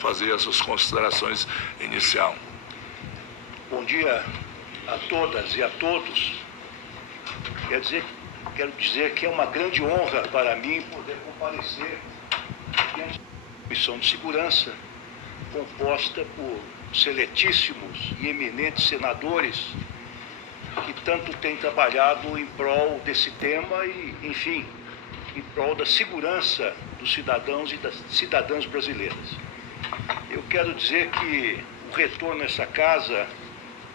fazer as suas considerações iniciais. Bom dia a todas e a todos. Quero dizer que é uma grande honra para mim poder comparecer diante da Comissão de Segurança, composta por seletíssimos e eminentes senadores que tanto têm trabalhado em prol desse tema e, enfim, em prol da segurança dos cidadãos e das cidadãs brasileiras. Eu quero dizer que o retorno a essa casa,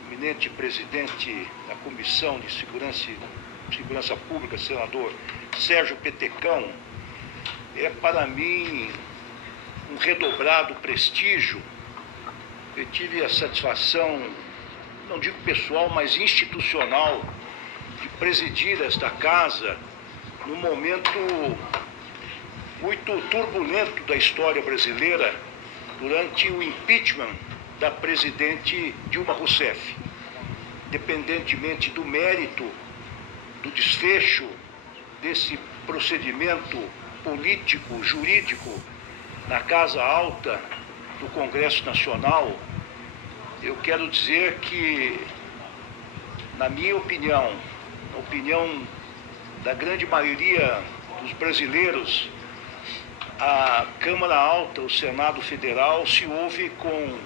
o eminente presidente da Comissão de Segurança Pública, senador Sérgio Petecão, é para mim um redobrado prestígio. Eu tive a satisfação, não digo pessoal, mas institucional, de presidir esta casa num momento muito turbulento da história brasileira, durante o impeachment da presidente Dilma Rousseff. Independentemente do mérito, do desfecho desse procedimento político, jurídico, na Casa Alta do Congresso Nacional, eu quero dizer que, na minha opinião, na opinião da grande maioria dos brasileiros, a Câmara Alta, o Senado Federal, se ouve com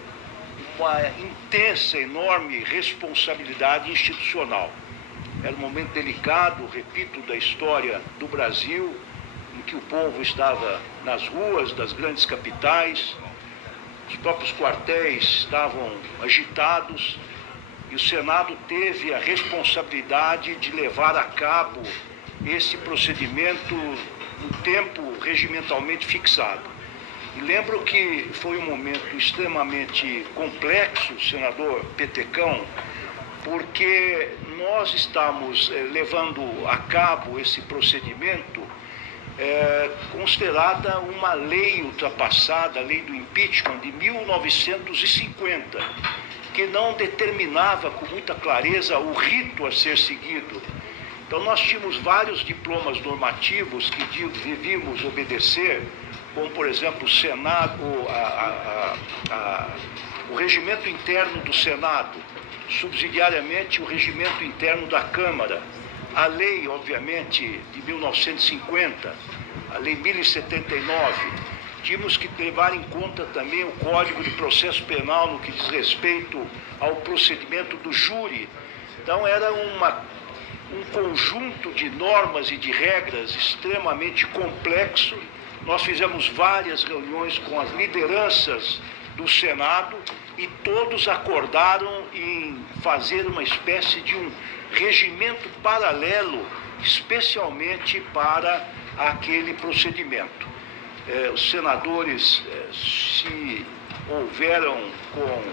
uma intensa, enorme responsabilidade institucional. Era um momento delicado, repito, da história do Brasil, em que o povo estava nas ruas das grandes capitais, os próprios quartéis estavam agitados, e o Senado teve a responsabilidade de levar a cabo esse procedimento no tempo regimentalmente fixado. E lembro que foi um momento extremamente complexo, senador Petecão, porque nós estamos levando a cabo esse procedimento considerada uma lei ultrapassada, a lei do impeachment de 1950, que não determinava com muita clareza o rito a ser seguido. Então nós tínhamos vários diplomas normativos que devíamos obedecer, como por exemplo o Senado, o regimento interno do Senado, subsidiariamente o regimento interno da Câmara, a lei, obviamente, de 1950, a lei 1079, tínhamos que levar em conta também o Código de Processo Penal no que diz respeito ao procedimento do júri. Então era um conjunto de normas e de regras extremamente complexo. Nós fizemos várias reuniões com as lideranças do Senado e todos acordaram em fazer uma espécie de um regimento paralelo, especialmente para aquele procedimento. Os senadores se houveram com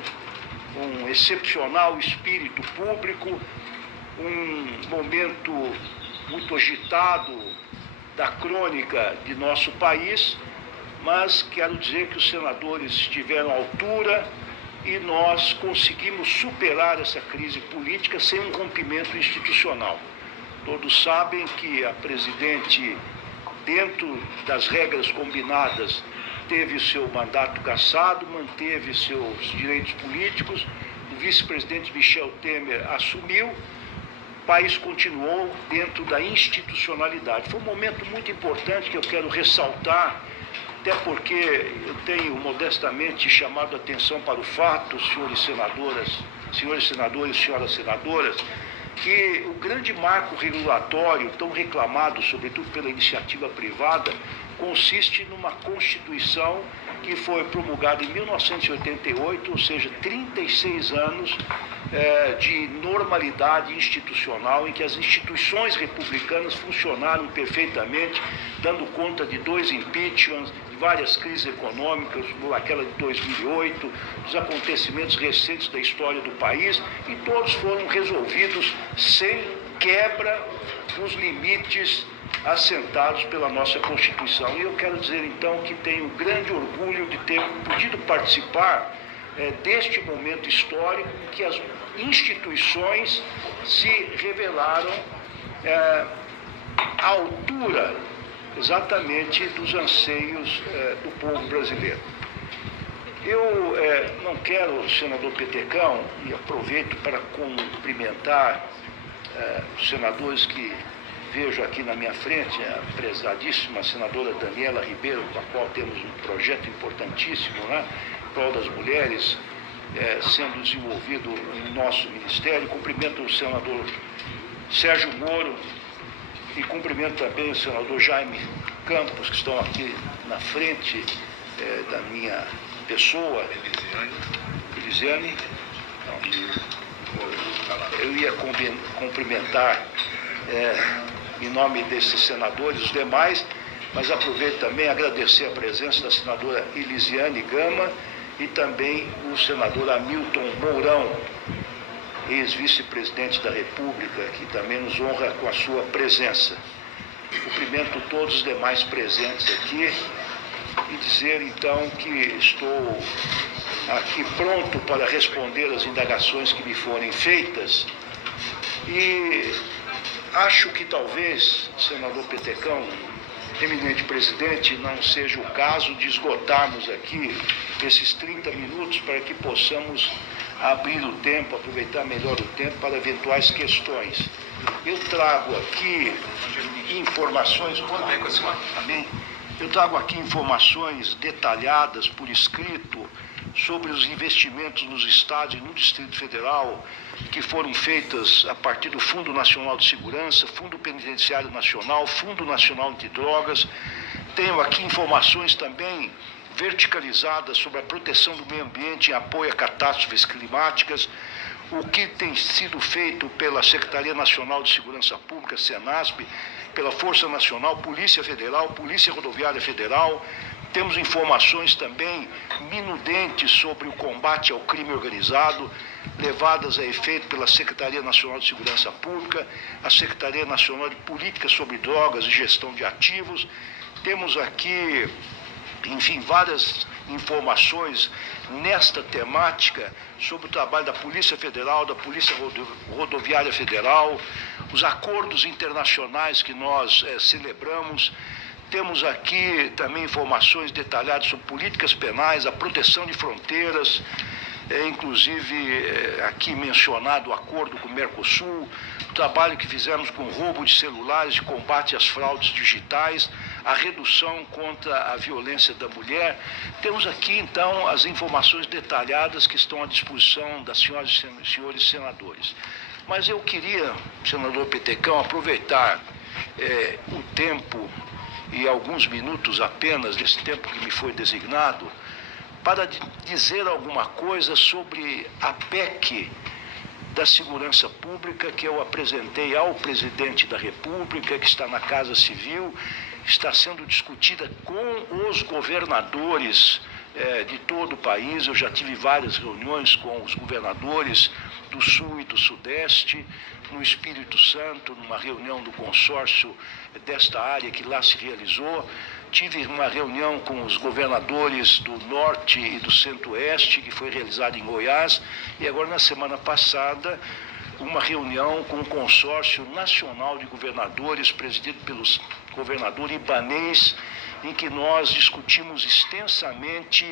um excepcional espírito público, um momento muito agitado da crônica de nosso país, mas quero dizer que os senadores estiveram à altura e nós conseguimos superar essa crise política sem um rompimento institucional. Todos sabem que a presidente, dentro das regras combinadas, teve seu mandato cassado, manteve seus direitos políticos, o vice-presidente Michel Temer assumiu, o país continuou dentro da institucionalidade. Foi um momento muito importante que eu quero ressaltar, até porque eu tenho modestamente chamado a atenção para o fato, senhores senadores, senhoras senadoras, que o grande marco regulatório, tão reclamado, sobretudo pela iniciativa privada, consiste numa Constituição que foi promulgada em 1988, ou seja, 36 anos de normalidade institucional, em que as instituições republicanas funcionaram perfeitamente, dando conta de 2 impeachments, de várias crises econômicas, como aquela de 2008, dos acontecimentos recentes da história do país, e todos foram resolvidos sem quebra dos limites assentados pela nossa Constituição. E eu quero dizer, então, que tenho grande orgulho de ter podido participar deste momento histórico em que as instituições se revelaram à altura exatamente dos anseios do povo brasileiro. Eu não quero, senador Petecão, e aproveito para cumprimentar os senadores que vejo aqui na minha frente, a prezadíssima senadora Daniela Ribeiro, com a qual temos um projeto importantíssimo, né, em prol das mulheres, sendo desenvolvido em nosso ministério. Cumprimento o senador Sérgio Moro e cumprimento também o senador Jaime Campos, que estão aqui na frente da minha pessoa. Elisiane. Eu ia cumprimentar em nome desses senadores, os demais, mas aproveito também agradecer a presença da senadora Elisiane Gama e também o senador Hamilton Mourão, ex-vice-presidente da República, que também nos honra com a sua presença. Cumprimento todos os demais presentes aqui e dizer então que estou aqui pronto para responder as indagações que me forem feitas e acho que talvez, senador Petecão, eminente presidente, não seja o caso de esgotarmos aqui esses 30 minutos para que possamos abrir o tempo, aproveitar melhor o tempo para eventuais questões. Eu trago aqui informações... Amém? Eu trago aqui informações detalhadas por escrito sobre os investimentos nos estados e no Distrito Federal que foram feitas a partir do Fundo Nacional de Segurança, Fundo Penitenciário Nacional, Fundo Nacional Antidrogas. Tenho aqui informações também verticalizadas sobre a proteção do meio ambiente em apoio a catástrofes climáticas, o que tem sido feito pela Secretaria Nacional de Segurança Pública, Senasp, pela Força Nacional, Polícia Federal, Polícia Rodoviária Federal. Temos informações também minudentes sobre o combate ao crime organizado, levadas a efeito pela Secretaria Nacional de Segurança Pública, a Secretaria Nacional de Política sobre Drogas e Gestão de Ativos. Temos aqui, enfim, várias informações nesta temática sobre o trabalho da Polícia Federal, da Polícia Rodoviária Federal, os acordos internacionais que nós celebramos. Temos aqui também informações detalhadas sobre políticas penais, a proteção de fronteiras, inclusive aqui mencionado o acordo com o Mercosul, o trabalho que fizemos com roubo de celulares, de combate às fraudes digitais, a redução contra a violência da mulher. Temos aqui, então, as informações detalhadas que estão à disposição das senhoras e senhores senadores. Mas eu queria, senador Petecão, aproveitar o tempo e alguns minutos apenas desse tempo que me foi designado para dizer alguma coisa sobre a PEC da Segurança Pública que eu apresentei ao presidente da República, que está na Casa Civil, está sendo discutida com os governadores de todo o país. Eu já tive várias reuniões com os governadores do Sul e do Sudeste, no Espírito Santo, numa reunião do consórcio desta área que lá se realizou. Tive uma reunião com os governadores do Norte e do Centro-Oeste, que foi realizada em Goiás, e agora, na semana passada, uma reunião com o Consórcio Nacional de Governadores, presidido pelo governador Ibanez, em que nós discutimos extensamente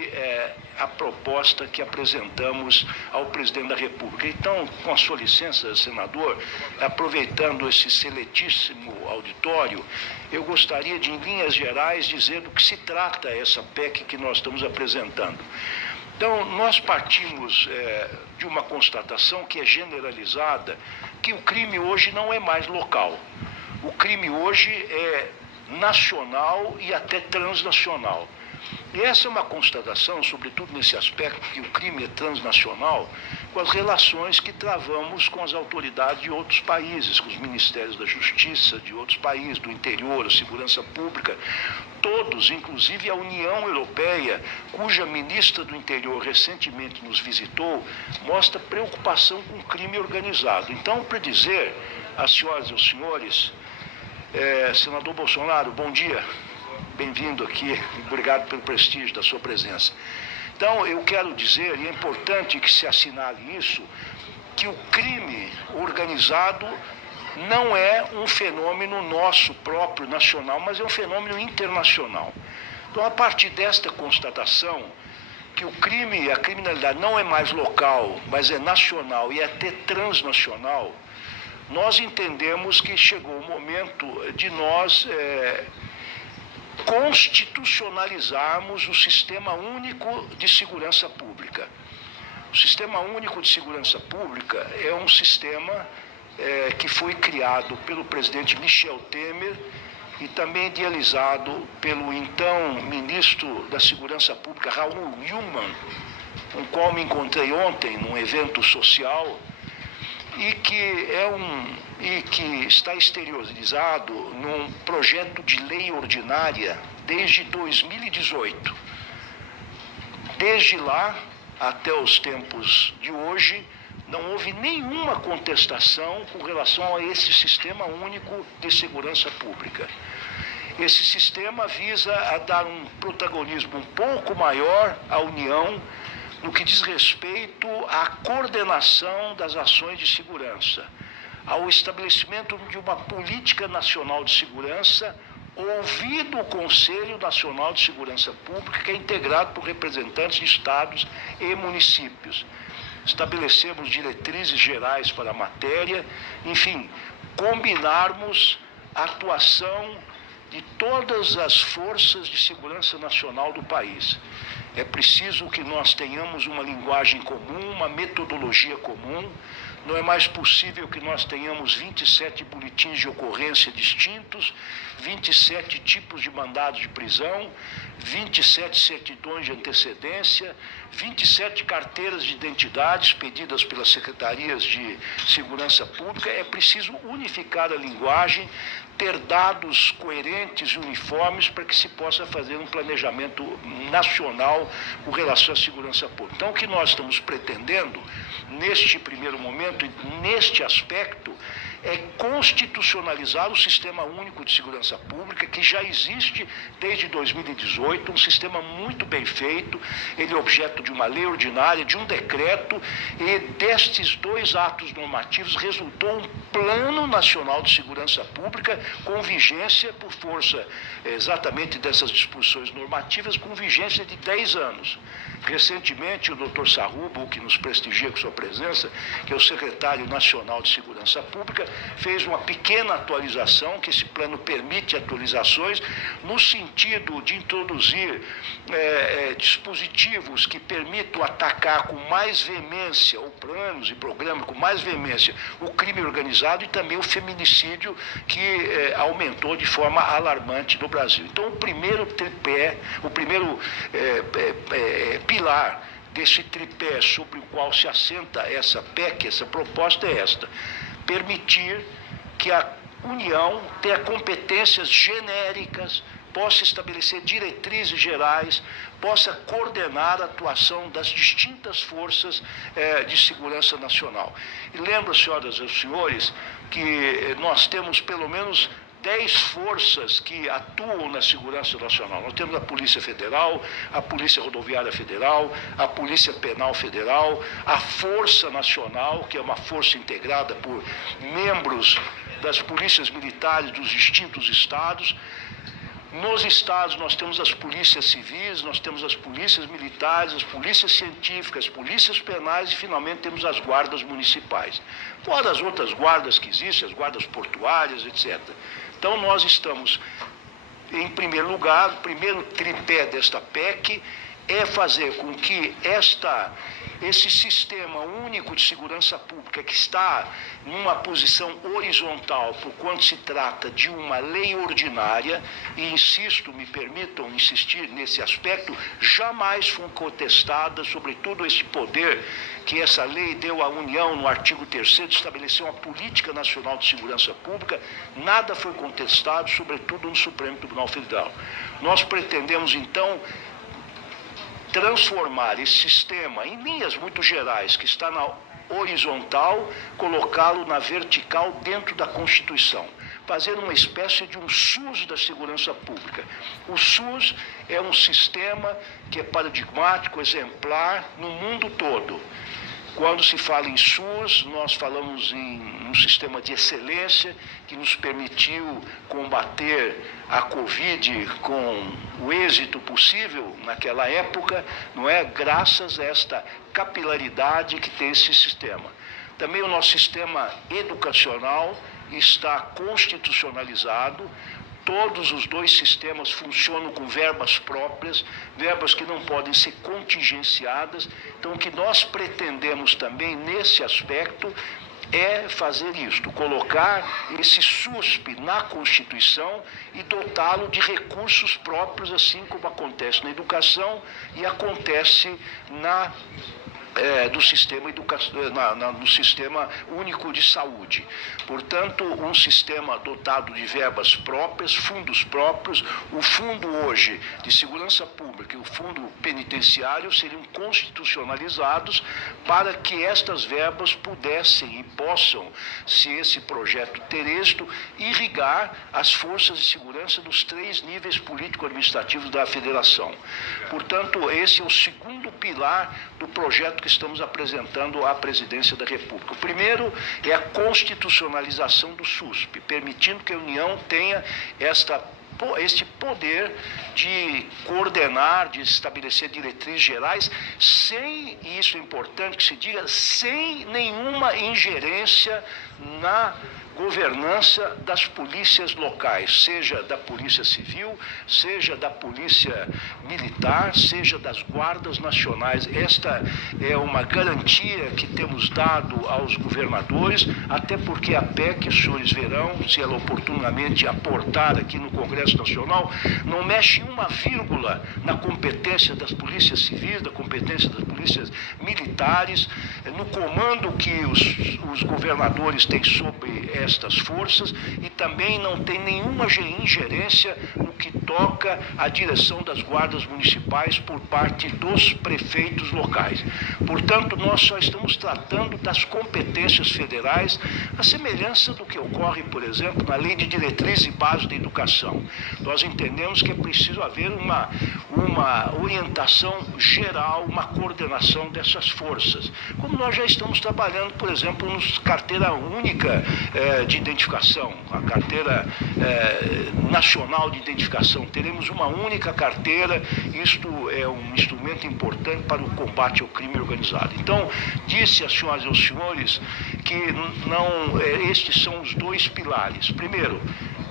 a proposta que apresentamos ao presidente da República. Então, com a sua licença, senador, aproveitando esse seletíssimo auditório, eu gostaria de, em linhas gerais, dizer do que se trata essa PEC que nós estamos apresentando. Então, nós partimos de uma constatação que é generalizada, que o crime hoje não é mais local. O crime hoje é nacional e até transnacional. E essa é uma constatação, sobretudo nesse aspecto que o crime é transnacional, com as relações que travamos com as autoridades de outros países, com os ministérios da Justiça de outros países, do interior, a segurança pública, todos, inclusive a União Europeia, cuja ministra do Interior recentemente nos visitou, mostra preocupação com o crime organizado. Então, para dizer às senhoras e aos senhores, senador Bolsonaro, bom dia, bem-vindo aqui, obrigado pelo prestígio da sua presença. Então, eu quero dizer, e é importante que se assinale isso, que o crime organizado não é um fenômeno nosso próprio, nacional, mas é um fenômeno internacional. Então, a partir desta constatação, que o crime, a criminalidade não é mais local, mas é nacional e é até transnacional, nós entendemos que chegou o momento de nós constitucionalizarmos o Sistema Único de Segurança Pública. O Sistema Único de Segurança Pública é um sistema que foi criado pelo presidente Michel Temer e também idealizado pelo então ministro da Segurança Pública, Raul Jungmann, com o qual me encontrei ontem num evento social, e que está exteriorizado num projeto de lei ordinária desde 2018. Desde lá até os tempos de hoje, não houve nenhuma contestação com relação a esse Sistema Único de Segurança Pública. Esse sistema visa a dar um protagonismo um pouco maior à União no que diz respeito à coordenação das ações de segurança, ao estabelecimento de uma política nacional de segurança, ouvido o Conselho Nacional de Segurança Pública, que é integrado por representantes de estados e municípios. Estabelecemos diretrizes gerais para a matéria, enfim, combinarmos a atuação de todas as forças de segurança nacional do país. É preciso que nós tenhamos uma linguagem comum, uma metodologia comum. Não é mais possível que nós tenhamos 27 boletins de ocorrência distintos, 27 tipos de mandados de prisão, 27 certidões de antecedência, 27 carteiras de identidades pedidas pelas secretarias de segurança pública. É preciso unificar a linguagem, ter dados coerentes e uniformes para que se possa fazer um planejamento nacional com relação à segurança pública. Então, o que nós estamos pretendendo, neste primeiro momento, neste aspecto, é constitucionalizar o Sistema Único de Segurança Pública, que já existe desde 2018, um sistema muito bem feito. Ele é objeto de uma lei ordinária, de um decreto, e destes dois atos normativos resultou um Plano Nacional de Segurança Pública com vigência, por força exatamente dessas disposições normativas, com vigência de 10 anos. Recentemente, o Dr. Sarrubo, que nos prestigia com sua presença, que é o secretário nacional de Segurança Pública, fez uma pequena atualização, que esse plano permite atualizações, no sentido de introduzir dispositivos que permitam atacar com mais veemência, ou planos e programas com mais veemência, o crime organizado e também o feminicídio, que aumentou de forma alarmante no Brasil. Então, o primeiro tripé, o primeiro pilar desse tripé sobre o qual se assenta essa PEC, essa proposta é esta: permitir que a União tenha competências genéricas, possa estabelecer diretrizes gerais, possa coordenar a atuação das distintas forças de segurança nacional. E lembro, senhoras e senhores, que nós temos pelo menos 10 forças que atuam na segurança nacional. Nós temos a Polícia Federal, a Polícia Rodoviária Federal, a Polícia Penal Federal, a Força Nacional, que é uma força integrada por membros das polícias militares dos distintos estados. Nos estados nós temos as polícias civis, nós temos as polícias militares, as polícias científicas, as polícias penais e finalmente temos as guardas municipais. Fora as outras guardas que existem, as guardas portuárias, etc. Então nós estamos, em primeiro lugar, o primeiro tripé desta PEC é fazer com que esse sistema único de segurança pública, que está numa posição horizontal, por quanto se trata de uma lei ordinária, e insisto, me permitam insistir nesse aspecto, jamais foi contestada, sobretudo esse poder que essa lei deu à União no artigo 3º de estabelecer uma política nacional de segurança pública, nada foi contestado, sobretudo no Supremo Tribunal Federal. Nós pretendemos, então, transformar esse sistema em linhas muito gerais, que está na horizontal, colocá-lo na vertical dentro da Constituição. fazer uma espécie de um SUS da segurança pública. O SUS é um sistema que é paradigmático, exemplar no mundo todo. Quando se fala em SUS, nós falamos em um sistema de excelência que nos permitiu combater a Covid com o êxito possível naquela época, não é? Graças a esta capilaridade que tem esse sistema. Também o nosso sistema educacional está constitucionalizado. Todos os dois sistemas funcionam com verbas próprias, verbas que não podem ser contingenciadas. Então, o que nós pretendemos também nesse aspecto é fazer isto, colocar esse SUSP na Constituição e dotá-lo de recursos próprios, assim como acontece na educação e acontece no Sistema Único de Saúde. Portanto, um sistema dotado de verbas próprias, fundos próprios. O fundo hoje de segurança pública e o fundo penitenciário seriam constitucionalizados para que estas verbas pudessem e possam, se esse projeto ter êxito, irrigar as forças de segurança dos 3 níveis político-administrativos da federação. Portanto, esse é o segundo pilar do projeto que estamos apresentando à Presidência da República. O primeiro é a constitucionalização do SUSP, permitindo que a União tenha este poder de coordenar, de estabelecer diretrizes gerais, sem, e isso é importante que se diga, sem nenhuma ingerência na governança das polícias locais, seja da Polícia Civil, seja da Polícia Militar, seja das Guardas Nacionais. Esta é uma garantia que temos dado aos governadores, até porque a PEC, os senhores verão, se ela oportunamente aportar aqui no Congresso Nacional, não mexe uma vírgula na competência das polícias civis, da competência das polícias militares, no comando que os governadores têm sobre estas forças, e também não tem nenhuma ingerência no que toca à direção das guardas municipais por parte dos prefeitos locais. Portanto, nós só estamos tratando das competências federais, a semelhança do que ocorre, por exemplo, na Lei de Diretrizes e Bases da Educação. Nós entendemos que é preciso haver uma orientação geral, uma coordenação dessas forças, como nós já estamos trabalhando, por exemplo, nos carteira única de identificação, a carteira nacional de identificação. Teremos uma única carteira, isto é um instrumento importante para o combate ao crime organizado. Então, disse às senhoras e aos senhores que estes são os 2 pilares. Primeiro,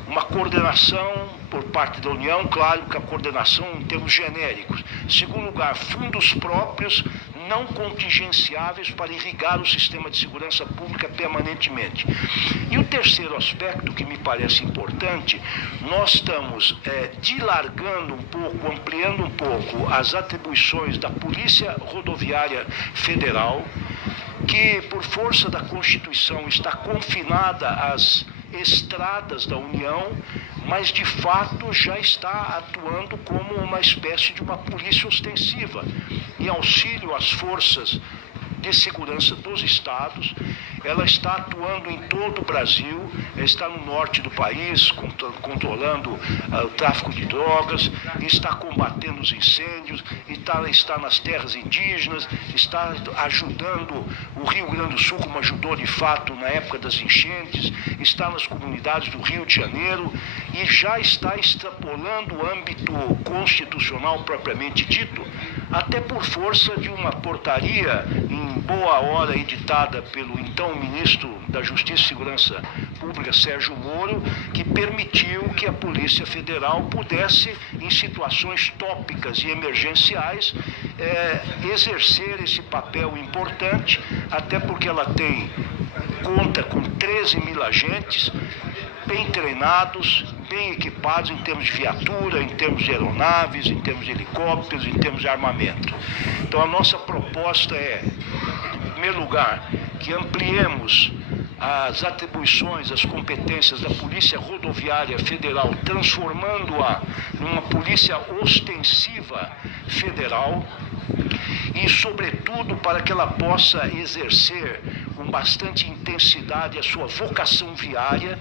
uma coordenação por parte da União, claro que a coordenação em termos genéricos. Segundo lugar, fundos próprios não contingenciáveis para irrigar o sistema de segurança pública permanentemente. E o terceiro aspecto que me parece importante, nós estamos dilargando um pouco, ampliando um pouco as atribuições da Polícia Rodoviária Federal, que por força da Constituição está confinada às estradas da União, mas de fato já está atuando como uma espécie de uma polícia ostensiva, em auxílio às forças de segurança dos estados. Ela está atuando em todo o Brasil, está no norte do país, controlando o tráfico de drogas, está combatendo os incêndios, está nas terras indígenas, está ajudando o Rio Grande do Sul, como ajudou de fato na época das enchentes, está nas comunidades do Rio de Janeiro e já está extrapolando o âmbito constitucional propriamente dito, até por força de uma portaria em boa hora editada pelo então ministro da Justiça e Segurança Pública, Sérgio Moro, que permitiu que a Polícia Federal pudesse, em situações tópicas e emergenciais, exercer esse papel importante, até porque ela conta com 13.000 agentes, bem treinados, bem equipados em termos de viatura, em termos de aeronaves, em termos de helicópteros, em termos de armamento. Então a nossa proposta é, em primeiro lugar, que ampliemos as atribuições, as competências da Polícia Rodoviária Federal, transformando-a numa polícia ostensiva federal. e, sobretudo, para que ela possa exercer com bastante intensidade a sua vocação viária.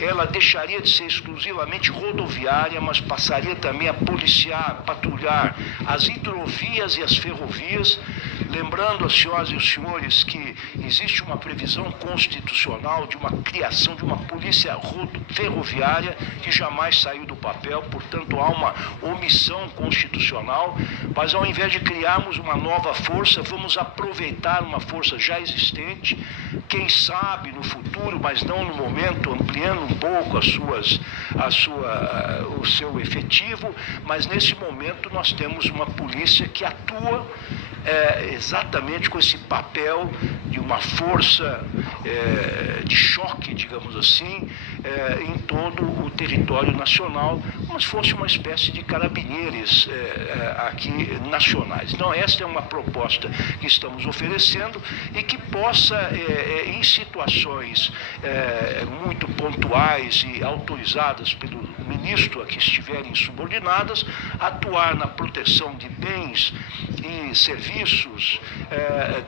Ela deixaria de ser exclusivamente rodoviária, mas passaria também a policiar, patrulhar as hidrovias e as ferrovias. Lembrando às senhoras e os senhores que existe uma previsão constitucional de uma criação de uma polícia ferroviária que jamais saiu do papel, portanto há uma omissão constitucional, mas ao invés de criarmos uma nova força, vamos aproveitar uma força já existente, quem sabe no futuro, mas não no momento, ampliando um pouco o seu efetivo, mas nesse momento nós temos uma polícia que atua exatamente com esse papel de uma força de choque, digamos assim, em todo o território nacional, como se fosse uma espécie de carabineiros aqui nacionais. Então, esta é uma proposta que estamos oferecendo e que possa, em situações muito pontuais e autorizadas pelo ministro a que estiverem subordinadas, atuar na proteção de bens e serviços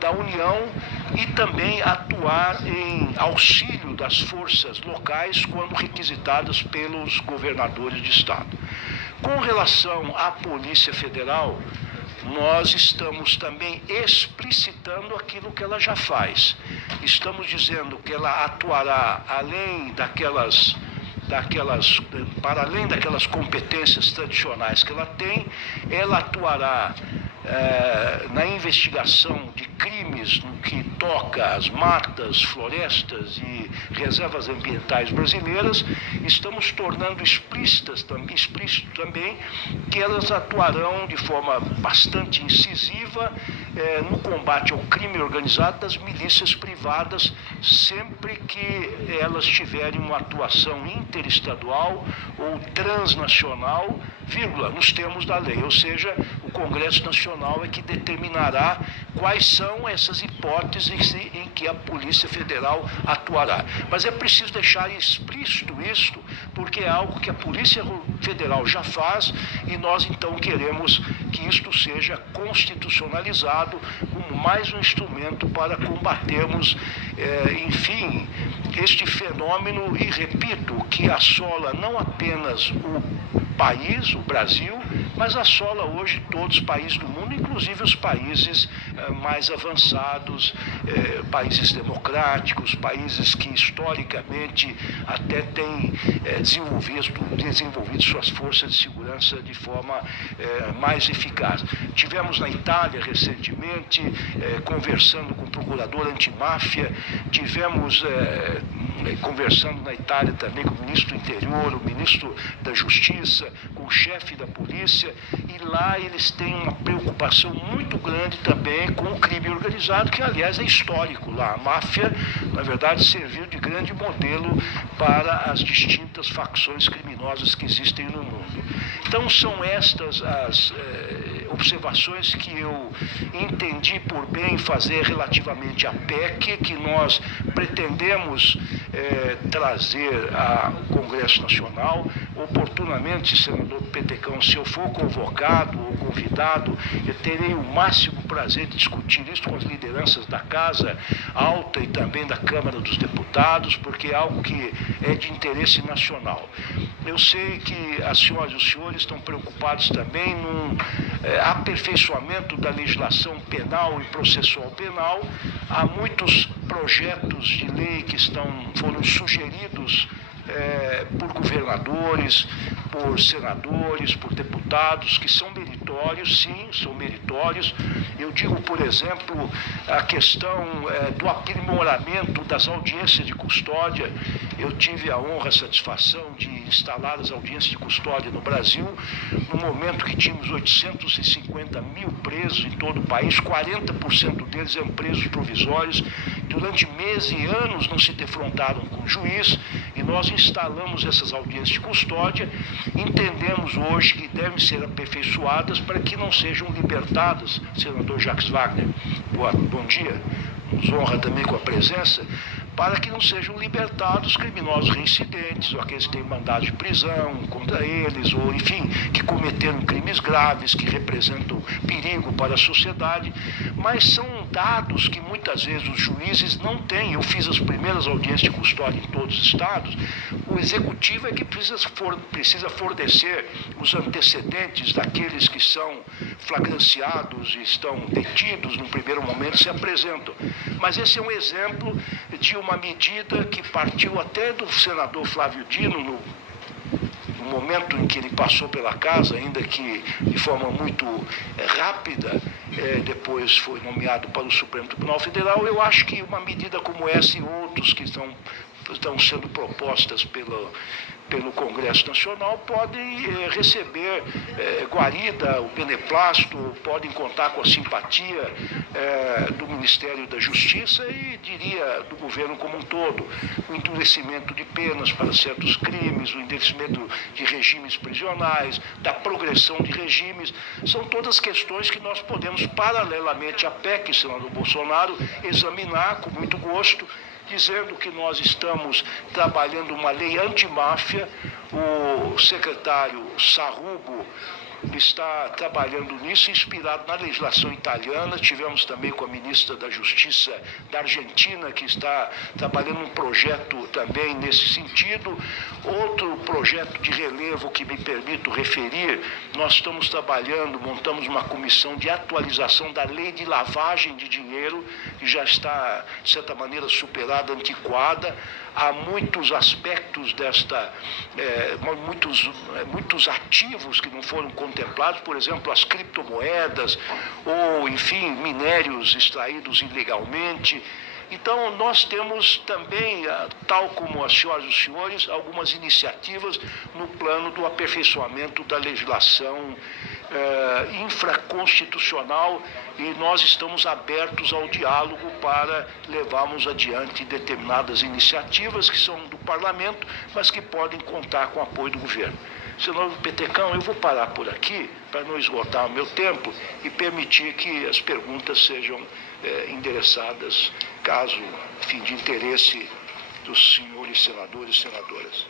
da União e também atuar em auxílio das forças locais quando requisitadas pelos governadores de estado. Com relação à Polícia Federal, nós estamos também explicitando aquilo que ela já faz. Estamos dizendo que ela atuará para além daquelas competências tradicionais que ela tem, ela atuará na investigação de crimes no que toca às matas, florestas e reservas ambientais brasileiras. Estamos tornando explícito também que elas atuarão de forma bastante incisiva no combate ao crime organizado das milícias privadas, sempre que elas tiverem uma atuação interestadual ou transnacional, nos termos da lei, ou seja, o Congresso Nacional é que determinará quais são essas hipóteses em que a Polícia Federal atuará. Mas é preciso deixar explícito isso, porque é algo que a Polícia Federal já faz e nós então queremos que isto seja constitucionalizado como mais um instrumento para combatermos, enfim, este fenômeno, e repito, que assola não apenas o país, o Brasil, mas assola hoje todos os países do mundo, inclusive os países mais avançados, países democráticos, países que historicamente até têm desenvolvido suas forças de segurança de forma mais eficaz. Tivemos na Itália recentemente, conversando com o procurador antimáfia, tivemos conversando na Itália também com o ministro do Interior, o ministro da Justiça, com o chefe da polícia, e lá eles têm uma preocupação muito grande também com o crime organizado, que aliás é histórico lá. A máfia, na verdade, serviu de grande modelo para as distintas facções criminosas que existem no mundo. Então são estas as observações que eu entendi por bem fazer relativamente à PEC, que nós pretendemos trazer ao Congresso Nacional. Oportunamente, senador Petecão, se eu for convocado ou convidado, eu terei o máximo prazer de discutir isso com as lideranças da Casa Alta e também da Câmara dos Deputados, porque é algo que é de interesse nacional. Eu sei que as senhoras e os senhores estão preocupados também num aperfeiçoamento da legislação penal e processual penal. Há muitos projetos de lei que foram sugeridos por governadores, por senadores, por deputados, que são meritórios, sim, são meritórios. Eu digo, por exemplo, a questão do aprimoramento das audiências de custódia. Eu tive a honra, a satisfação de instalar as audiências de custódia no Brasil, no momento que tínhamos 850 mil presos em todo o país, 40% deles eram presos provisórios, durante meses e anos não se defrontaram com o juiz, e nós instalamos essas audiências de custódia. Entendemos hoje que devem ser aperfeiçoadas para que não sejam libertadas. Senador Jacques Wagner, bom dia, nos honra também com a presença, para que não sejam libertados criminosos reincidentes, ou aqueles que têm mandado de prisão contra eles, ou enfim, que cometeram crimes graves, que representam perigo para a sociedade, mas são dados que muitas vezes os juízes não têm. Eu fiz as primeiras audiências de custódia em todos os estados. O executivo é que precisa fornecer os antecedentes daqueles que são flagranciados e estão detidos no primeiro momento, se apresentam. Mas esse é um exemplo de uma medida que partiu até do senador Flávio Dino, no momento em que ele passou pela casa, ainda que de forma muito rápida, depois foi nomeado para o Supremo Tribunal Federal. Eu acho que uma medida como essa e outros que estão sendo propostas pelo Congresso Nacional podem receber guarida, o beneplácito, podem contar com a simpatia do Ministério da Justiça e, diria, do governo como um todo. O endurecimento de penas para certos crimes, o endurecimento de regimes prisionais, da progressão de regimes, são todas questões que nós podemos, paralelamente à PEC, senador Bolsonaro, examinar com muito gosto, dizendo que nós estamos trabalhando uma lei antimáfia. O secretário Sarrubo está trabalhando nisso, inspirado na legislação italiana. Tivemos também com a ministra da Justiça da Argentina, que está trabalhando um projeto também nesse sentido. Outro projeto de relevo que me permito referir, nós estamos trabalhando, montamos uma comissão de atualização da lei de lavagem de dinheiro, que já está, de certa maneira, superada, antiquada. Há muitos aspectos muitos ativos que não foram contemplados, por exemplo, as criptomoedas, ou, enfim, minérios extraídos ilegalmente. Então, nós temos também, tal como as senhoras e os senhores, algumas iniciativas no plano do aperfeiçoamento da legislação infraconstitucional, e nós estamos abertos ao diálogo para levarmos adiante determinadas iniciativas que são do Parlamento, mas que podem contar com o apoio do governo. Senador Petecão, eu vou parar por aqui para não esgotar o meu tempo e permitir que as perguntas sejam endereçadas, caso, enfim, de interesse dos senhores senadores e senadoras.